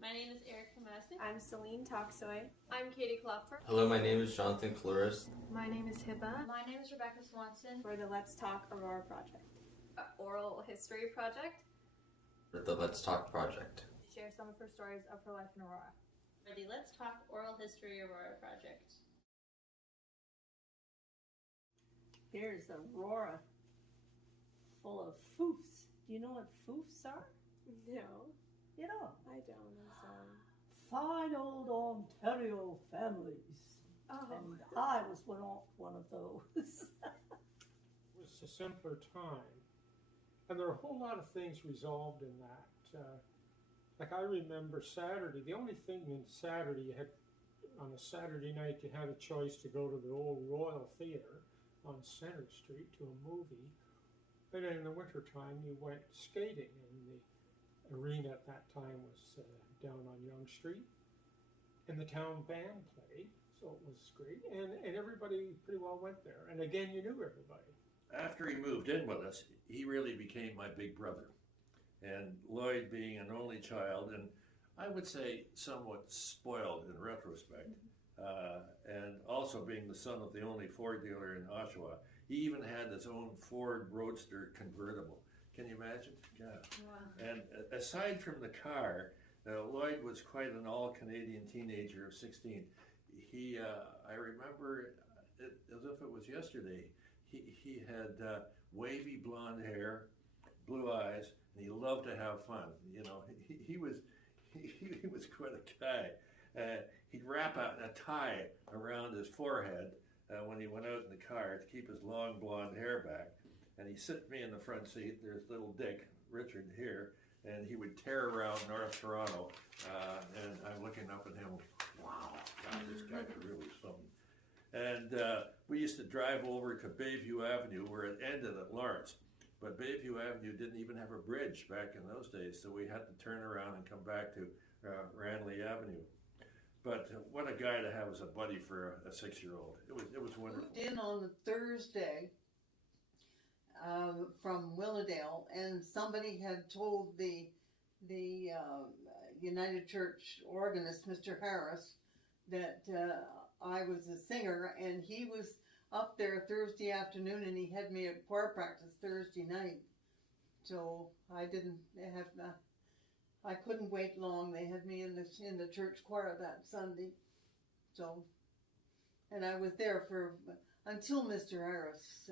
My name is Erica Masnick. I'm Celine Toxoy. I'm Katie Klopfer. Hello, my name is Jonathan Flores. My name is Hiba. My name is Rebecca Swanson. For the Let's Talk Aurora project. Oral History Project. For the Let's Talk project. Share some of her stories of her life in Aurora. For the Let's Talk Oral History Aurora project. Here's Aurora, full of foofs. Do you know what foofs are? No, You know, I don't. I'm sorry. fine old Ontario families. Oh. And I was one of those. It was a simpler time, and there are a whole lot of things resolved in that. Like I remember Saturday, the only thing in Saturday, you had, on a Saturday night, you had a choice to go to the old Royal Theatre on Center Street to a movie, and then in the wintertime you went skating, and the arena at that time was down on Yonge Street, and the town band played, so it was great, and everybody pretty well went there, and again you knew everybody. After he moved in with us, he really became my big brother. And Lloyd being an only child, and I would say somewhat spoiled in retrospect, and also being the son of the only Ford dealer in Oshawa, he even had his own Ford Roadster convertible. Can you imagine? Yeah. Wow. And aside from the car, Lloyd was quite an all-Canadian teenager of 16. He, I remember it as if it was yesterday. He had wavy blonde hair, blue eyes, and he loved to have fun. You know, he was quite a guy. He'd wrap a tie around his forehead when he went out in the car to keep his long blonde hair back. And he'd sit me in the front seat. There's little Dick, Richard here, and he would tear around North Toronto. And I'm looking up at him, wow, God, this guy's really something. And we used to drive over to Bayview Avenue where it ended at Lawrence. But Bayview Avenue didn't even have a bridge back in those days, so we had to turn around and come back to Ranelagh Avenue. But what a guy to have as a buddy for a 6-year-old. It was wonderful. Moved in on a Thursday from Willowdale, and somebody had told the United Church organist, Mr. Harris, that I was a singer, and he was up there Thursday afternoon, and he had me at choir practice Thursday night. So I didn't have, I couldn't wait long. They had me in the church choir that Sunday. So, and I was there until Mr. Harris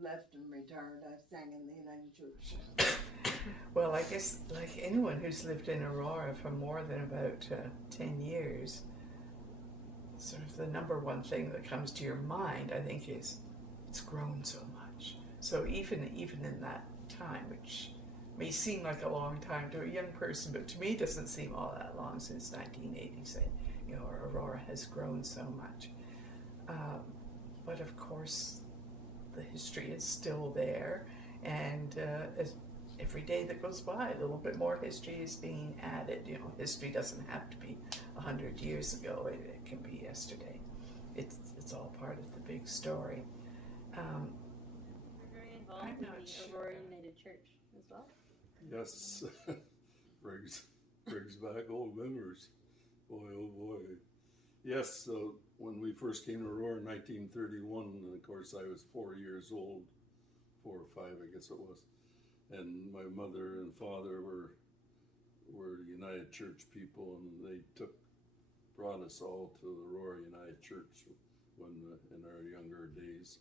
left and retired. I sang in the United Church. Well, I guess like anyone who's lived in Aurora for more than about 10 years, sort of the number one thing that comes to your mind, I think, is it's grown so much. So even in that time, which may seem like a long time to a young person, but to me doesn't seem all that long, since 1980, say, you know, Aurora has grown so much. But of course, the history is still there, and as every day that goes by, a little bit more history is being added. You know, history doesn't have to be 100 years ago. It can be yesterday. It's all part of the big story. We're very involved in the Aurora United Church as well. Yes, brings back old memories. Boy, oh boy. Yes, so when we first came to Aurora in 1931, and of course I was 4 years old, 4 or 5 I guess it was, and my mother and father were United Church people, and they brought us all to the Aurora United Church when in our younger days.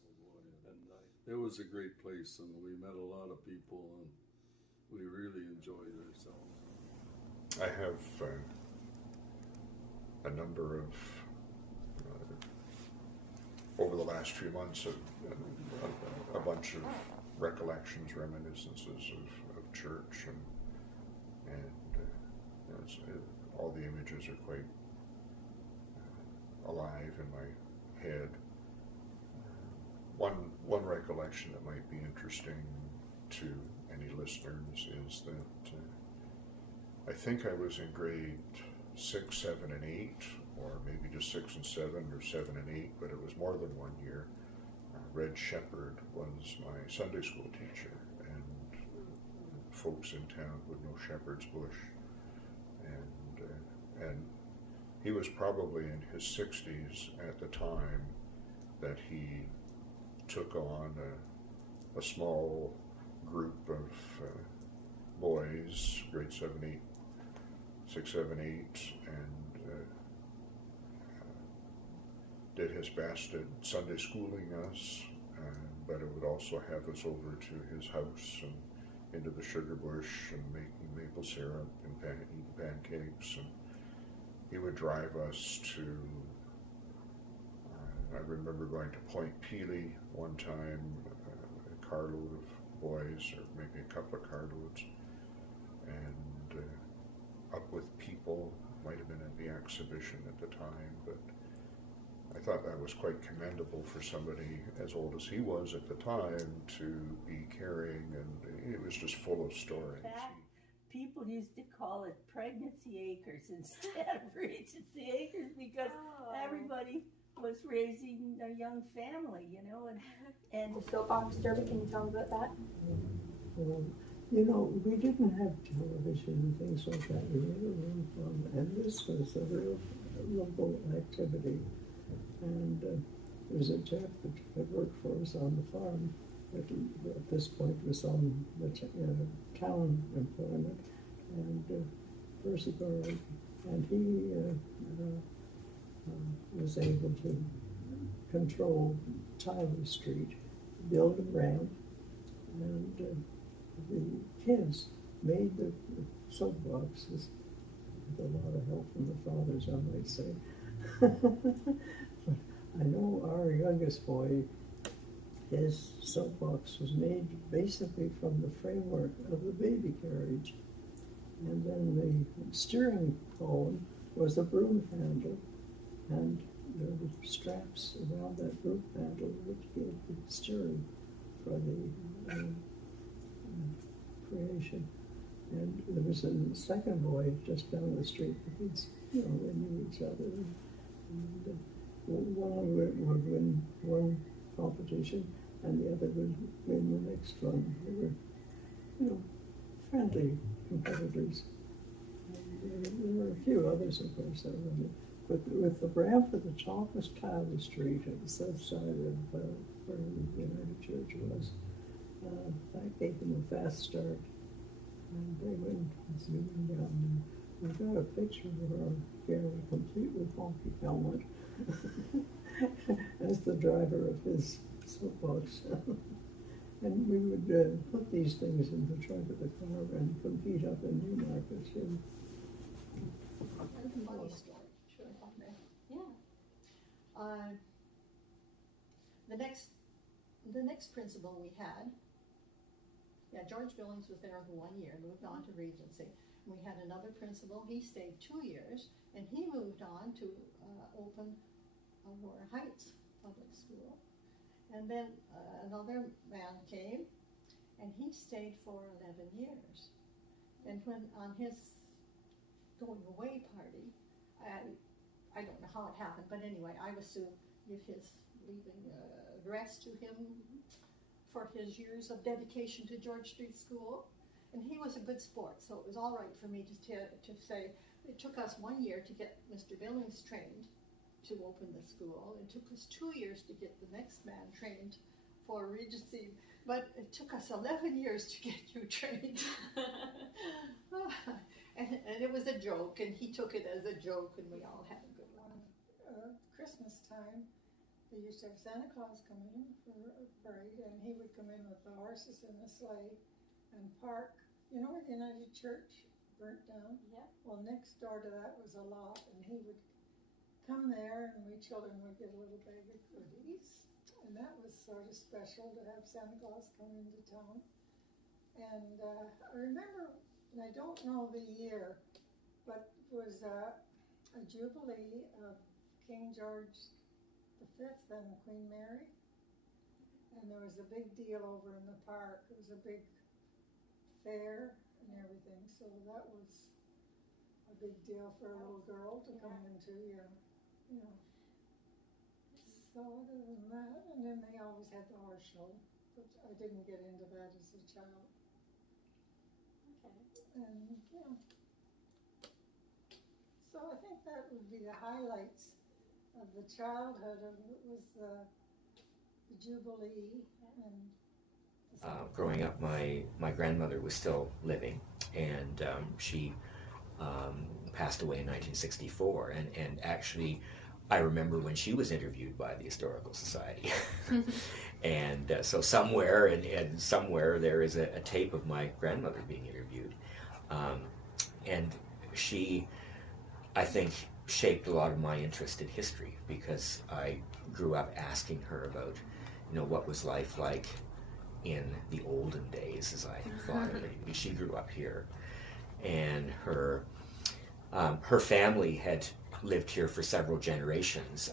And it was a great place, and we met a lot of people, and we really enjoyed ourselves. I have a number of, over the last few months, a bunch of recollections, reminiscences of church, and all the images are quite alive in my head. One recollection that might be interesting to any listeners is that I think I was in grade 6, 7, and 8, or maybe just 6 and 7, or 7 and 8, but it was more than 1 year. Red Shepherd was my Sunday school teacher, and folks in town would know Shepherd's Bush. and he was probably in his 60s at the time that he took on a small group of boys, grade 7, 8, 6, 7, 8, and did his best at Sunday schooling us, but it would also have us over to his house and into the sugar bush and making maple syrup and eating pancakes. And he would drive us to, I remember going to Point Pelee one time, a carload of boys, or maybe a couple of carloads, and up with people, might have been at the exhibition at the time, but I thought that was quite commendable for somebody as old as he was at the time to be carrying, and it was just full of stories. In fact, people used to call it pregnancy acres instead of Regency acres because everybody was raising a young family, you know, and The soapbox derby, can you tell me about that? You know, we didn't have television and things like that. We never really fun, and this was a real local activity. And there was a chap that had worked for us on the farm that at this point was on the town employment, and Percy, and he was able to control Tyler Street, build a ramp, and the kids made the soapboxes with a lot of help from the fathers, I might say. I know our youngest boy, his soapbox was made basically from the framework of the baby carriage. And then the steering column was a broom handle, and there were straps around that broom handle which gave the steering for the creation. And there was a second boy just down the street, the kids, you know, they knew each other. And one would win one competition, and the other would win the next one. They were, you know, friendly competitors. And there were a few others, of course, that were. But with the ramp at the top of Tyler Street at the south side of where the United Church was, that gave them a fast start. And they went zooming down. And we got a picture of our Gary complete with honky helmet as the driver of his soapbox. And we would put these things in the trunk of the car and compete up in Newmarket. That's a funny story. Sure. Yeah. The next principal we had, George Billings was there 1 year, moved on to Regency. We had another principal, he stayed 2 years, and he moved on to open Aurora Heights Public School. And then another man came, and he stayed for 11 years. And when on his going away party, I don't know how it happened, but anyway, I was to give his leaving address to him for his years of dedication to George Street School. And he was a good sport, so it was all right for me to say, it took us 1 year to get Mr. Billings trained to open the school. It took us 2 years to get the next man trained for Regency, but it took us 11 years to get you trained. And it was a joke, and he took it as a joke, and we all had a good one. Christmas time, they used to have Santa Claus come in for a parade, and he would come in with the horses in a sleigh and park. You know where the United Church burnt down? Yeah. Well, next door to that was a lot, and he would come there, and we children would get a little bag of goodies. And that was sort of special to have Santa Claus come into town. And I remember, and I don't know the year, but it was a jubilee of King George V and Queen Mary. And there was a big deal over in the park. It was a big fair and everything. So that was a big deal for a little girl to come into, you know. So other than that, and then they always had the horse show, but I didn't get into that as a child. Okay. And, So I think that would be the highlights of the childhood. It was the Jubilee and growing up, my grandmother was still living, and she passed away in 1964. And actually, I remember when she was interviewed by the Historical Society. And so somewhere, and somewhere there is a tape of my grandmother being interviewed. And she, I think, shaped a lot of my interest in history, because I grew up asking her about, what was life like in the olden days, as I thought of it. She grew up here, and her family had lived here for several generations.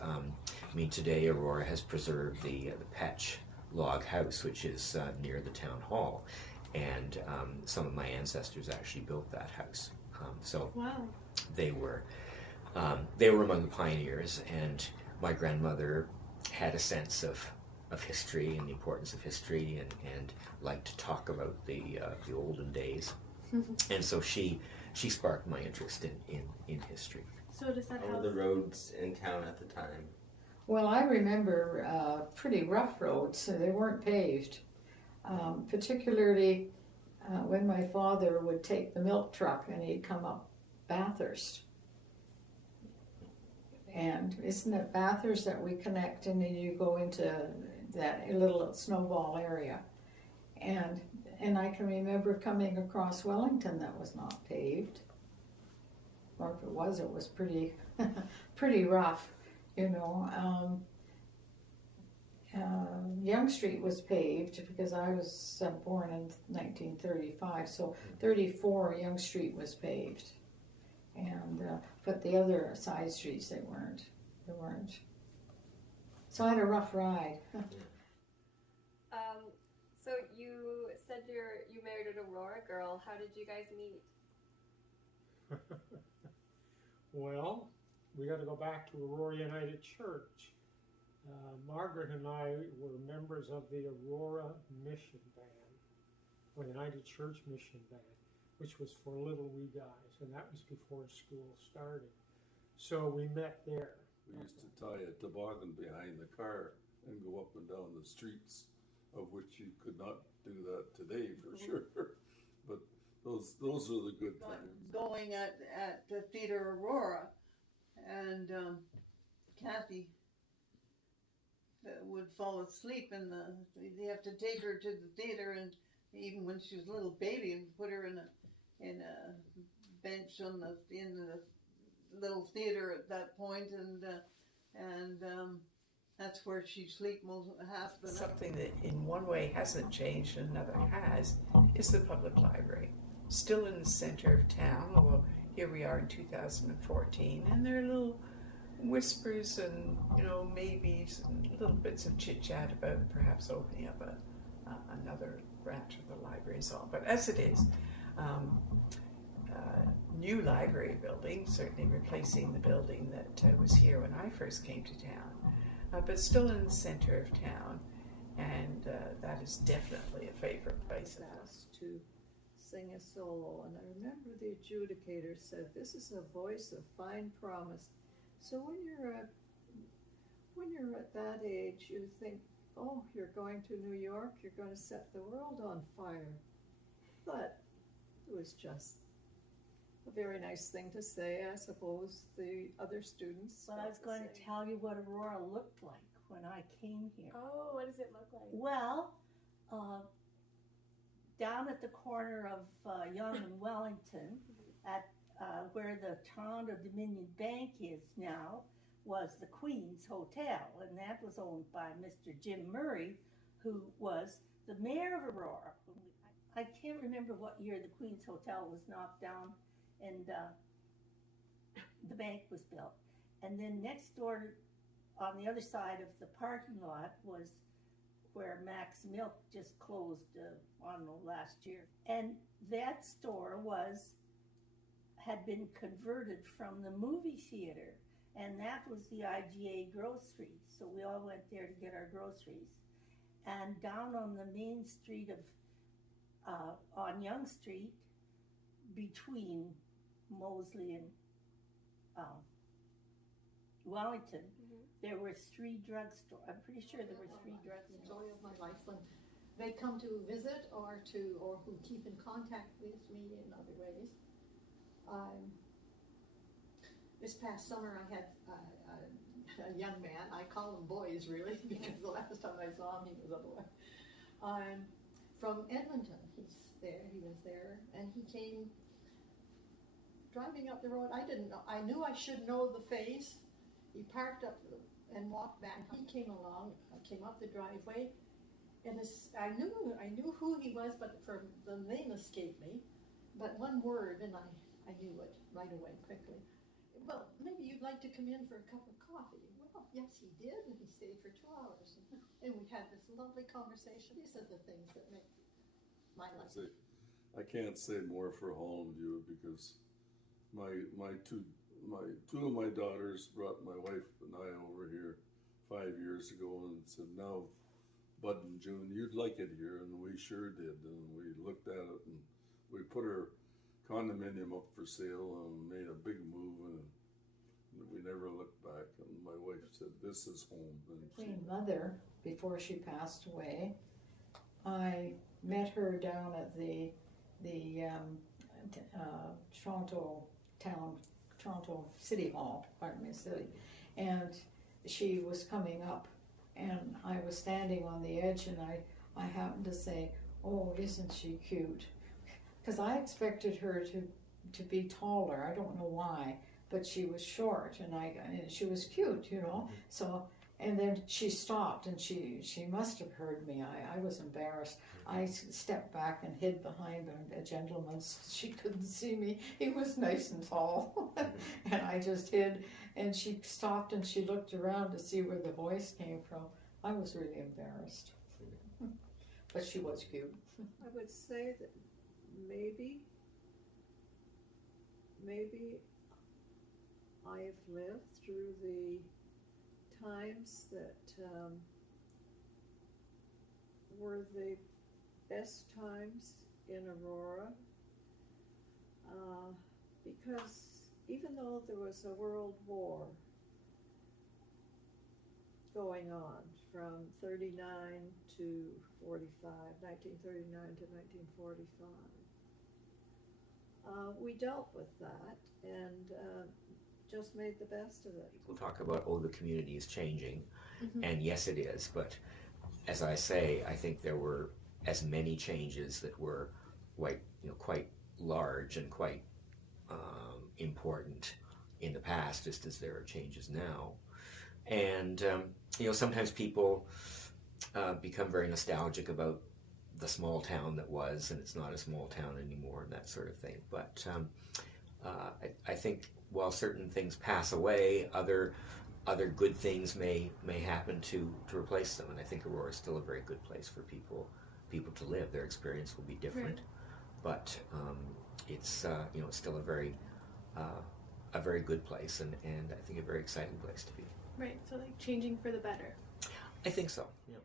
Today Aurora has preserved the Petch log house, which is near the town hall, and some of my ancestors actually built that house. So Wow. they were among the pioneers, and my grandmother had a sense of history and the importance of history, and liked to talk about the olden days. And so she sparked my interest in history. So does that How were help? the roads in town at the time? Well, I remember pretty rough roads, so they weren't paved. Particularly when my father would take the milk truck and he'd come up Bathurst. And isn't it Bathurst that we connect, and then you go into that little snowball area? And I can remember coming across Wellington that was not paved. Or if it was pretty pretty rough, Yonge Street was paved because I was born in 1935, so 34 Yonge Street was paved, and but the other side streets they weren't. So I had a rough ride. So you said you married an Aurora girl. How did you guys meet? Well, we got to go back to Aurora United Church. Margaret and I were members of the Aurora Mission Band, or United Church Mission Band, which was for little wee guys, and that was before school started. So we met there. We used to tie a toboggan behind the car and go up and down the streets, of which you could not do that today for sure. But those are the good times. Going at the Theater Aurora, and Kathy would fall asleep you have to take her to the theater, and even when she was a little baby, and put her in a bench in the little theater at that point, and that's where she'd sleep half the night. Something that in one way hasn't changed and another has is the public library. Still in the center of town, although here we are in 2014, and there are little whispers and maybes and little bits of chit chat about perhaps opening up another branch of the library and so on. But as it is, new library building, certainly replacing the building that was here when I first came to town, but still in the center of town, and that is definitely a favorite place of ours. To sing a solo, and I remember the adjudicator said, "This is a voice of fine promise." So when you're at that age, you think, "Oh, you're going to New York, you're going to set the world on fire." But it was just a very nice thing to say. I suppose the other students. But I was going to tell you what Aurora looked like when I came here. Oh, what does it look like? Well, down at the corner of Yonge and Wellington, at where the Toronto Dominion Bank is now, was the Queen's Hotel, and that was owned by Mr. Jim Murray, who was the mayor of Aurora. I can't remember what year the Queen's Hotel was knocked down and the bank was built. And then next door, on the other side of the parking lot, was where Max Milk just closed, I don't know, last year. And that store had been converted from the movie theater, and that was the IGA grocery. So we all went there to get our groceries. And down on the main street on Yonge Street, between Mosley and Wellington, there were 3 drugstores. I'm pretty sure there were 3 The drugstores. joy of my life when they come to visit or who keep in contact with me in other ways. This past summer I had a young man, I call them boys really, because the last time I saw him he was a boy, from Edmonton. He was there, and he came driving up the road. I didn't know, I knew I should know the face. He parked up and walked back. He came along, came up the driveway, and I knew who he was, but the name escaped me. But one word, and I knew it right away, quickly. Well, maybe you'd like to come in for a cup of coffee. Well, yes, he did, and he stayed for 2 hours. And we had this lovely conversation. These are the things that make my life. I can't say more for Hollandview because two of my daughters brought my wife and I over here 5 years ago and said, "Now, Bud and June, you'd like it here," and we sure did. And we looked at it and we put our condominium up for sale and made a big move, and we never looked back. And my wife said, "This is home." And Queen Mother, before she passed away, I met her down at the Toronto City Hall, city, and she was coming up, and I was standing on the edge, and I happened to say, "Oh, isn't she cute?" Because I expected her to be taller. I don't know why, but she was short, and she was cute, you know. So, and then she stopped, and she must have heard me. I was embarrassed. I stepped back and hid behind a gentleman. She couldn't see me. He was nice and tall, and I just hid. And she stopped and she looked around to see where the voice came from. I was really embarrassed, but she was cute. I would say that maybe I've lived through the times that were the best times in Aurora, because even though there was a world war going on from 39 to 45, 1939 to 1945, we dealt with that and just made the best of it. We'll talk about, the community is changing, and yes, it is, but as I say, I think there were as many changes that were quite large and quite important in the past, just as there are changes now. And sometimes people become very nostalgic about the small town that was, and it's not a small town anymore, and that sort of thing. But I think while certain things pass away, other good things may happen to replace them. And I think Aurora is still a very good place for people to live. Their experience will be different, but it's it's still a very good place, and I think a very exciting place to be. Right. So like changing for the better. I think so. Yeah.